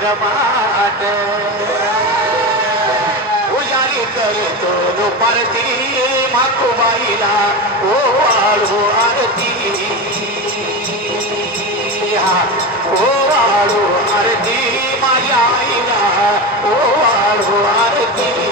गमाट उजारी करतो दुपारती माकुबाईला ओ आळू आरती ओ आळू आरती माझ्या आईला ओ आळू आरती